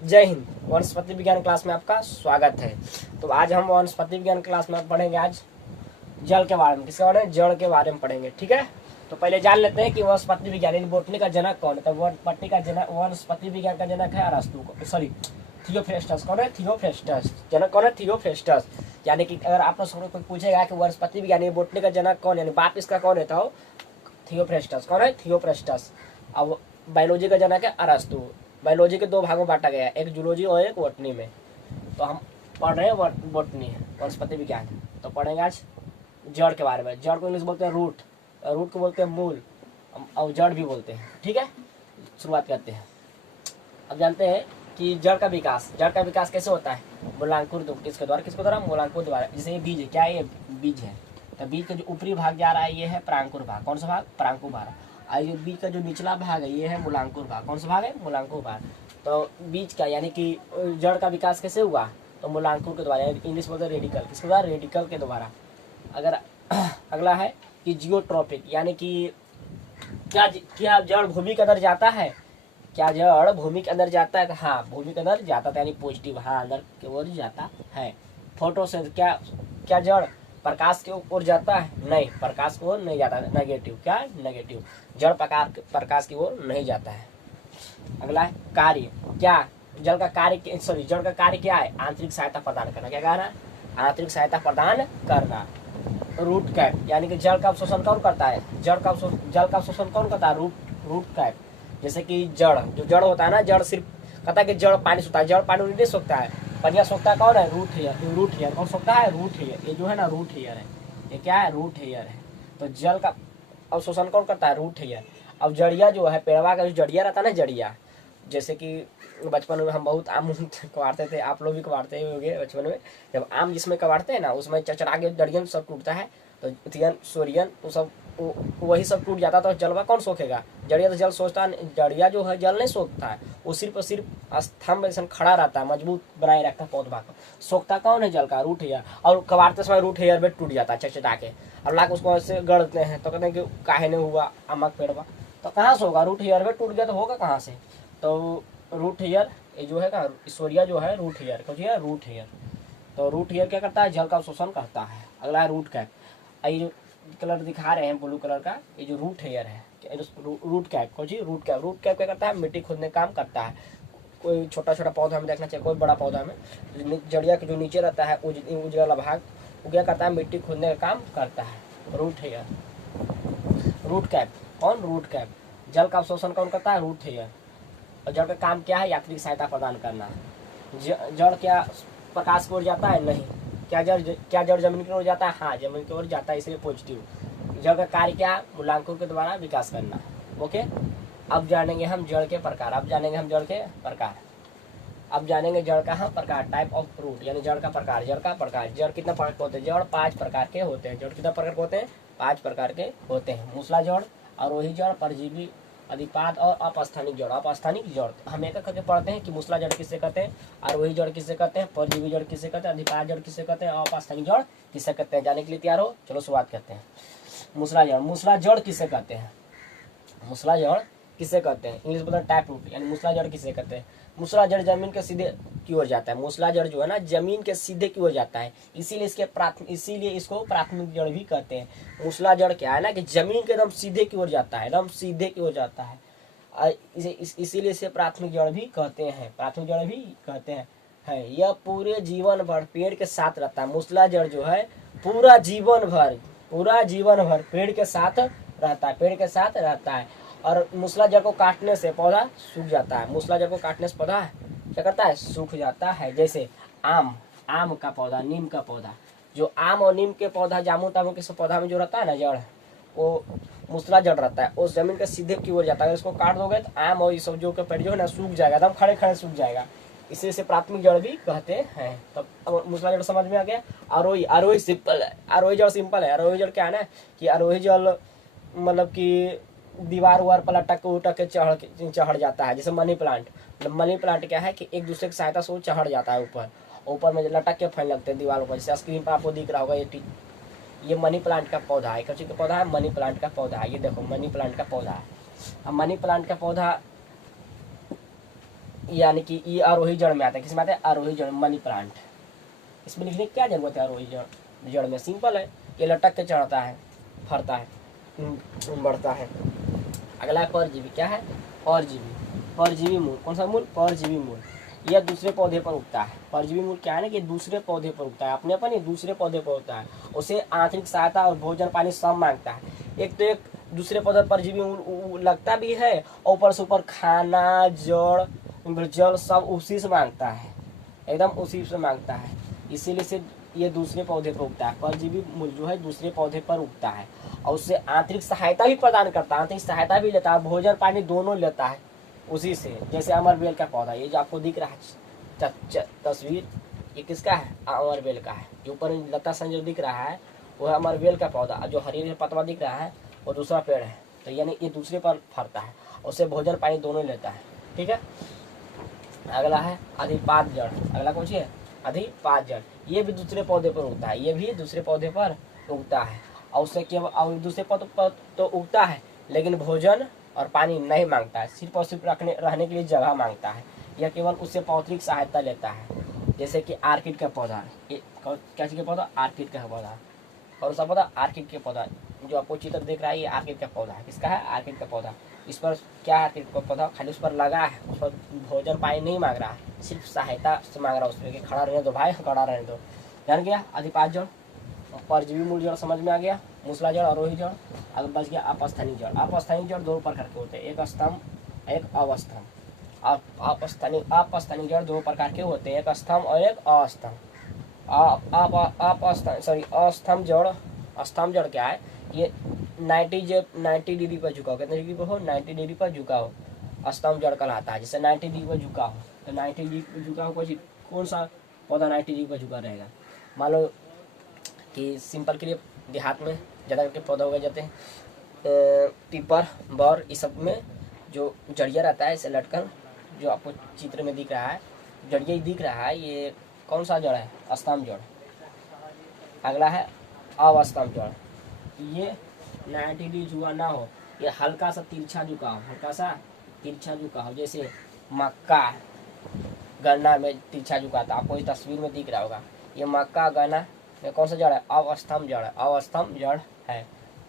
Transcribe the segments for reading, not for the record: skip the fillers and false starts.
जय हिंद। वनस्पति विज्ञान क्लास में आपका स्वागत है। तो आज हम वनस्पति विज्ञान क्लास में पढ़ेंगे आज जल के बारे में। किसके बारे में? जड़ के बारे में पढ़ेंगे। ठीक है, तो पहले जान लेते हैं कि वनस्पति विज्ञान यानी बोटनी का जनक कौन है। तो वनस्पति विज्ञान का जनक है अरस्तु को, सॉरी थियोफ्रेस्टस। कौन है? थियोफ्रेस्टस। जनक कौन है? थियोफ्रेस्टस। यानी कि अगर आप लोग कोई पूछेगा कि वनस्पति विज्ञान यानी बोटनी का जनक कौन, यानी बाप इसका कौन है, तो थियोफ्रेस्टस। कौन है? थियोफ्रेस्टस। अब बायोलॉजी का जनक है अरस्तु। बायोलॉजी के दो भागों में बांटा गया है, एक जूलॉजी और एक बॉटनी में। तो हम पढ़ रहे हैं बॉटनी, वनस्पति विज्ञान। तो पढ़ेंगे आज जड़ के बारे में। जड़ को इंग्लिश बोलते हैं रूट, रूट को बोलते हैं मूल, और जड़ भी बोलते हैं। ठीक है, शुरुआत करते हैं। अब जानते हैं कि जड़ का विकास कैसे होता है? मूलांकुर किसके द्वारा? मूलांकुर द्वारा। जैसे ये बीज है, क्या ये बीज है, तो बीज का जो ऊपरी भाग जा रहा है ये है प्रांकुर भाग। कौन सा भाग? प्रांकुर भाग। और ये बीज का जो निचला भाग है ये है मूलांकुर भाग। कौन सा भाग है? मूलांकुर भाग। तो बीज का यानी कि जड़ का विकास कैसे हुआ? तो मूलांकुर के द्वारा, इंग्लिश बोलते हैं रेडिकल। किसके द्वारा? रेडिकल के द्वारा। अगर अगला है कि जियोट्रॉपिक, यानी कि क्या जड़ भूमि के अंदर जाता है? क्या जड़ भूमि के अंदर जाता है? हाँ, भूमि के अंदर जाता था, यानी पॉजिटिव, हाँ अंदर की ओर जाता है। फोटो से क्या जड़ प्रकाश की ओर जाता है? नहीं, प्रकाश की ओर नहीं जाता, नेगेटिव। क्या? नेगेटिव। जड़ प्रकाश की ओर नहीं जाता है। अगला है कार्य। क्या जड़ का कार्य क्या है? आंतरिक सहायता प्रदान करना। क्या कहना? आंतरिक सहायता प्रदान करना। रूट कैप, यानी कि जल का अवशोषण कौन करता है? जल का अवशोषण कौन करता है? Root cap. जैसे कि जड़ होता है ना, जड़ सिर्फ कहता है कि जड़ पानी सोखता है, जड़ पानी नहीं सोखता है, पनिया सोखता है कौन है? Root hair. कौन सोखता है? Root hair. ये जो है ना रूट हेयर है, ये क्या है? रूट हेयर है। तो जल का अवशोषण कौन करता है? Root hair. अब जड़िया जो है, पेड़वा का जो जड़िया रहता है ना, जड़िया, जैसे कि बचपन में हम बहुत आम कबाड़ते थे, आप लोग भी कबाड़ते होंगे बचपन में। जब आम जिसमें कबाड़ते हैं ना, उसमें चचरा के डरियन सब टूटता है, तो थियन सोरियन वो सब वही सब टूट जाता। तो जलवा कौन सोखेगा? जड़िया तो जल सोचता, जड़िया जो है जल नहीं सोखता है, वो सिर्फ स्तंभ जैसा खड़ा रहता है, मजबूत बनाए रखता है पौधा को। सोखता कौन है? जल का रूट हेयर। और कबाड़ते समय रूट हेयर में टूट जाता है चचटा के, और लाके उसको ऐसे गढ़ते हैं। तो कहते हैं कि काहे नहीं हुआ आमक पेड़वा, तो कहाँ से होगा? रूट हेयर में टूट गया तो होगा कहाँ से? तो रूट हेयर ये जो है का ईश्वरिया जो है रूट हेयर, कुछ है रूट हेयर। तो रूट हेयर क्या करता है? जल का शोषण करता है। अगला है रूट कैप। ये जो कलर दिखा रहे हैं ब्लू कलर का, ये जो रूट हेयर है, रूट कैप को जी, रूट कैप क्या करता है? मिट्टी खोदने काम करता है। कोई छोटा छोटा पौधा में देखना चाहिए, कोई बड़ा पौधा में जड़िया के जो नीचे रहता है उजला भाग, वो क्या करता है? मिट्टी खोदने का काम करता है। Root hair, root cap. कौन? Root cap. जल का अवशोषण कौन करता है? Root hair. और जड़ का काम क्या है? यांत्रिक सहायता प्रदान करना। जड़ क्या प्रकाश की ओर जाता है? नहीं। क्या जड़ जमीन की ओर जाता है? हाँ, जमीन की ओर जाता है, इसलिए पॉजिटिव। जड़ का कार्य क्या? मूलांकुर के द्वारा विकास करना। ओके, अब जानेंगे हम जड़ के प्रकार। अब जानेंगे जड़ का प्रकार, टाइप ऑफ रूट, यानी जड़ का प्रकार। जड़ कितना प्रकार के होते हैं? जड़ 5 प्रकार के होते हैं। जड़ कितना प्रकार के होते हैं? 5 प्रकार के होते हैं। मूसला जड़, आरोही जड़, परजीवी, अधिपाद और अपस्थानिक जड़। हम एक करके पढ़ते हैं कि मूसला जड़ किससे कहते हैं, आरोही जड़ किससे कहते हैं, परजीवी जड़ किससे कहते हैं, अधिपाद जड़ किससे कहते हैं, और अपस्थानिक जड़ किससे कहते हैं। जाने के लिए तैयार हो? चलो शुरुआत करते हैं। मूसला जड़ किससे कहते हैं? इंग्लिश बोलते हैं टैप रूट, यानी मूसला जड़ किससे कहते हैं? मूसला जड़ जमीन के सीधे की ओर जाता है। मूसला जड़ जो है ना, जमीन के सीधे की ओर जाता है, इसीलिए इसको प्राथमिक जड़ भी कहते हैं। मूसला जड़ क्या है ना, कि जमीन के एकदम सीधे की ओर जाता है, इसीलिए इसे प्राथमिक जड़ भी कहते हैं। यह पूरे जीवन भर पेड़ के साथ रहता है। मूसला जड़ जो है पूरा जीवन भर पेड़ के साथ रहता है। और मूसला जड़ को काटने से पौधा सूख जाता है। पौधा क्या करता है? सूख जाता है। जैसे आम का पौधा, नीम का पौधा, जो आम और नीम के पौधा, जामुन तामुन के सब पौधा में जो रहता है ना जड़, वो मूसला जड़ रहता है, उस जमीन के सीधे की ओर जाता है। अगर इसको काट दोगे तो आम और ये सब जो के पेड़ जो है ना सूख जाएगा, एकदम खड़े सूख जाएगा। इसी से प्राथमिक जड़ भी कहते हैं। तब मूसला जड़ समझ में आ गया। आरोही सिंपल है। आरोही जड़ क्या है ना, कि आरोही जड़ मतलब कि दीवार उवार पर लटक के चढ़ जाता है। जैसे मनी प्लांट क्या है कि एक दूसरे की सहायता से वो चढ़ जाता है ऊपर में लटक के फैलने लगते हैं दीवारों पर। जैसे स्क्रीन पर आपको दिख रहा होगा, ये मनी प्लांट का पौधा है। कौन का पौधा है? मनी प्लांट का पौधा है। ये देखो मनी प्लांट का पौधा है। अब मनी प्लांट का पौधा यानी कि ये आरोही जड़ में आता है। किसमें आता है? आरोही जड़, मनी प्लांट। इसमें लिखने की क्या जरूरत है? आरोही जड़ में सिंपल है, ये लटक के चढ़ता है, फरता है, बढ़ता है। अगला है परजीवी। क्या है? परजीवी। परजीवी मूल। कौन सा मूल? परजीवी मूल। यह दूसरे पौधे पर उगता है। परजीवी मूल क्या है ना कि दूसरे पौधे पर उगता है, अपने पर नहीं, दूसरे पौधे पर उगता है। उसे आंतरिक सहायता और भोजन पानी सब मांगता है। एक तो एक दूसरे पौधे पर परजीवी मूल लगता भी है, और ऊपर से ऊपर खाना, जल सब उसी से मांगता है, एकदम उसी से मांगता है। इसीलिए से ये दूसरे पौधे पर उगता है। परजीवी मूल जो है दूसरे पौधे पर उगता है, और उससे आंतरिक सहायता भी प्रदान करता है, आंतरिक सहायता भी लेता है, भोजन पानी दोनों लेता है उसी से। जैसे अमरबेल का पौधा, ये जो आपको दिख रहा है तस्वीर, ये किसका है? अमरबेल का है। जो ऊपर लता सन जो दिख रहा है वो है अमरबेल का पौधा। जो हरी पतवा दिख रहा है वो दूसरा पेड़ है। तो यानी ये दूसरे पर फरता है, उससे भोजन पानी दोनों लेता है। ठीक है। अगला है अधिपाद जड़। अगला कौन सी है? अधिपाद जड़। ये भी दूसरे पौधे पर उगता है, ये भी दूसरे पौधे पर उगता है, और उससे केवल और दूसरे पौधे पर तो उगता है, लेकिन भोजन और पानी नहीं मांगता है, सिर्फ और सिर्फ रहने के लिए जगह मांगता है। यह केवल उससे पौत्रिक सहायता लेता है। जैसे कि आर्किड का पौधा, ये क्या चीज का पौधा? आर्किड का पौधा। कौन सा पौधा? आर्किड के पौधा। जो आपको चित्र दिख रहा है ये आर्किड का पौधा है। किसका है? आर्किड का पौधा। इस पर क्या है? आर्किड का पौधा खाली उस पर लगा है, उस पर भोजन पानी नहीं मांग रहा है, सिर्फ सहायता से मांग रहा है उस पर कि खड़ा रहने दो भाई, खड़ा रहने दो। जान गया? अधिपाद जड़, परजीवी मूल जड़ समझ में आ गया, मूसला जड़, आरोही जड़। अब बच गया अपस्थानिक जड़। अपस्थानिक जड़ दो प्रकार के होते हैं, एक स्तंभ, एक अवस्थम। अपस्थानिक जड़ दो प्रकार के होते हैं, एक स्तंभ और एक अस्तंभ। अस्तंभ जड़, स्तंभ जड़ क्या है? ये 90 डिग्री पर झुका हो। कितने डिग्री पर हो? 90 डिग्री पर झुका हो, स्तंभ जड़ कहलाता है। जैसे 90 डिग्री पर झुका हो, तो 90 डिग्री पर झुका हो कौन सा पौधा 90 डिग्री पर झुका रहेगा? मान लो कि सिंपल के लिए देहात में ज़्यादा करके पौधा उगाए जाते हैं, पीपर, बौर, इस सब में जो जड़िया रहता है इसे लटकन, जो आपको चित्र में दिख रहा है जड़िया ही दिख रहा है, ये कौन सा जड़ है? स्तंभ जड़। अगला है अवस्तंभ जड़। ये 90 डिग्री झुका ना हो, ये हल्का सा तिरछा झुका हो, हल्का सा तिरछा झुका हो। जैसे मक्का, गन्ना में तिरछा झुका था, आपको इस तस्वीर में दिख रहा होगा। ये मक्का, गन्ना में कौन सा जड़ है? अवस्तंभ जड़ है, अवस्तंभ जड़ है।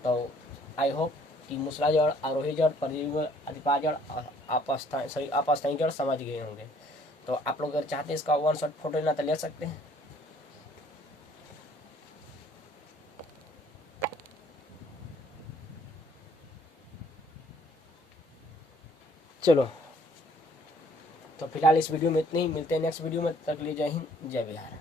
तो आई होप कि मूसला जड़, आरोही जड़, परजीवी, अधिपाद जड़ और अपस्थानिक जड़ समझ गए होंगे। तो आप लोग अगर चाहते हैं इसका वन शॉट फोटो लेना तो ले सकते हैं। चलो, तो फिलहाल इस वीडियो में इतने ही, मिलते हैं नेक्स्ट वीडियो में। तक के लिए जय हिंद, जय बिहार।